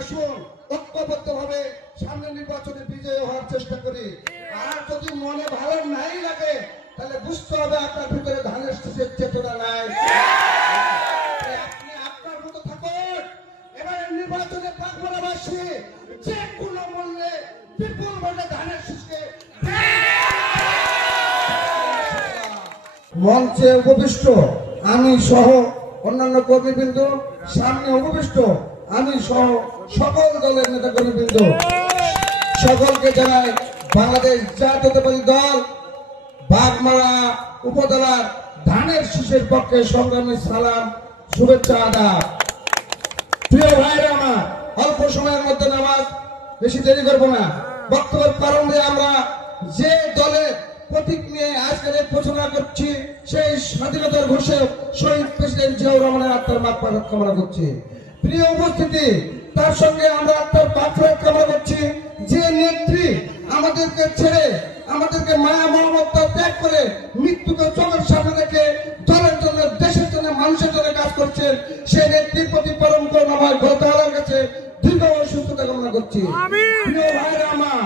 আসুন ঐক্যবদ্ধ সামনে নির্বাচনে হওয়ার চেষ্টা করি। আর যদি মনে ভালো নাই লাগে, তাহলে বুঝতে হবে আপনার ভিতরে ধানের চেতনা নাই। মঞ্চে উপবিষ্ট আমি সহ অন্যান্য কর্মীবৃন্দ সামনে উপবিষ্ট। আমি সহ সকল দলের নেতা কর্মীবৃন্দ সকলকে জানাই বাংলাদেশ জাতীয়তাবাদী দল বাগমারা উপজেলার ধানের শীষের পক্ষে সংগ্রামী সালাম, শুভেচ্ছা, আদাব। প্রিয় ভাইরা আমার, অল্প সময়ের মধ্যে নামাজ, বেশি দেরি করব না। বক্তব্যের কারণে আমরা যে দলের প্রতীক নিয়ে আজকের ঘোষণা করছি, সেই স্বাধীনতার ঘোষে শহীদ প্রেসিডেন্ট জিয়াউর রহমানের আত্মার মাপ কামনা করছি। প্রিয় উপস্থিতি তার সঙ্গে আমরা আত্মার মাপ কামনা করছি যে নেত্রী আমাদেরকে ছেড়ে আমাদেরকে মায়া মমতা ত্যাগ করে মৃত্যুকে চোখের সামনে রেখে দলের জন্য দেশের জন্য মানুষের জন্য কাজ করছেন সে নেত্রীর প্রতি পরম করুন আমার ঘোষালার কাছে দীর্ঘ সুস্থতা কামনা করছি। প্রিয় ভাইরা আমার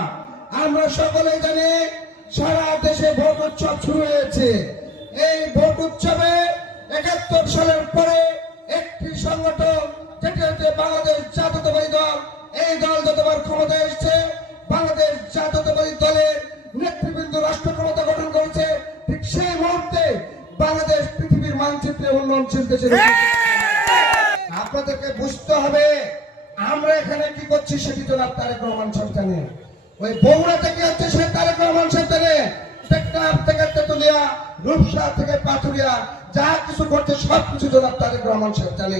আমরা সকলেই জানি সারা দেশে ভোট উৎসব শুরু হয়েছে। এই ভোট উৎসবে একাত্তর সালের পরে একটি সংগঠন যেটি বাংলাদেশ জাতীয়তাবাদী দল এই দল যতবার ক্ষমতায় এসছে বাংলাদেশ জাতীয়তাবাদী দলের নেতৃবৃন্দ রাষ্ট্র ক্ষমতা গঠন করেছে ঠিক সেই মুহূর্তে বাংলাদেশ পৃথিবীর মানচিত্রে উন্নয়নশীল দেশের আপনাদেরকে বুঝতে হবে আমরা এখানে কি করছি সেটি তো তারেক রহমান সন্তানে ওই বগুড়া থেকে হচ্ছে সে তারেক রহমান সন্তানে টেকনাফ থেকে তেতুলিয়া রূপসা থেকে পাথুরিয়া যা কিছু করছে সব কিছু জনাব তারেক রহমান জানে।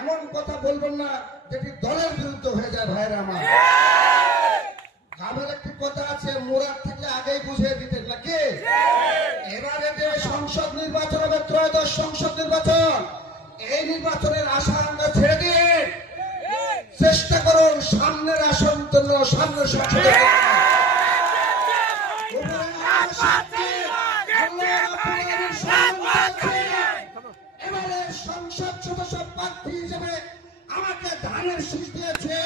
এমন কথা বলবেন না যেটি দলের বিরুদ্ধে হয়ে যায় ভাইরা আমার। আমার একটি কথা আছে মোরার থেকে আগেই বুঝিয়ে দিতেন নাকি? এবারে যে সংসদ নির্বাচন হবে, ত্রয়োদশ সংসদ নির্বাচন। এই নির্বাচনের আশা আমরা ছেড়ে দিয়ে চেষ্টা করুন, সামনের আসন জন্য সামনের সংসদে সংসদ সদস্য প্রার্থী হিসেবে আমাকে ধানের শীষ দিয়েছে।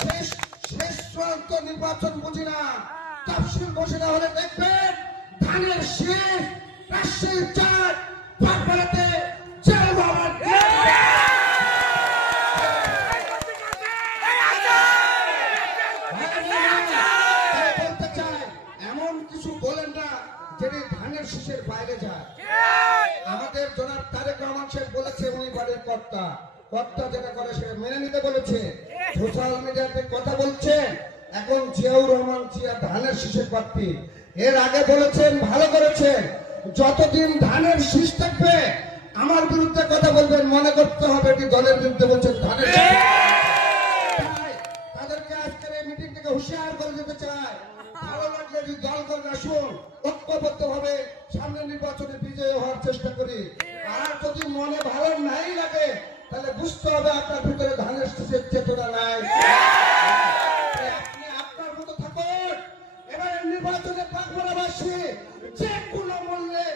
শেষ শেষ চূড়ান্ত নির্বাচন বুঝি না। তফসিল ঘোষণা হলে দেখবেন ধানের শীষ রাজশাহীর চার এমন কিছু বলেন না যেটি ধানের শীষের বাইরে যায়। কর্তা। কর্তা যেটা করে সেটা মেনে নিতে বলেছে। সোশ্যাল মিডিয়াতে কথা বলছেন এখন জিয়াউর রহমান জিয়া ধানের শীষের প্রার্থী। এর আগে বলেছেন, ভালো করেছেন। যতদিন ধানের শীষ থাকবে, আমার বিরুদ্ধে কথা বলবেন, মনে করতে হবে এটি দলের বিরুদ্ধে বলছেন ধানের তাদেরকে আজকের এই মিটিং থেকে হুঁশিয়ার করে দিতে চাই। ভালো লাগলে দল করে আসুন। ঐক্যবদ্ধ ভাবে সামনে নির্বাচনে বিজয়ী হওয়ার চেষ্টা করি। আর যদি মনে ভালো নাই লাগে, তাহলে বুঝতে হবে আপনার ভিতরে ধানের শেষের চেতনা নাই। আপনি আপনার মতো থাকুন। এবারে নির্বাচনে পাকমারাবাসী যে কোনো মূল্যে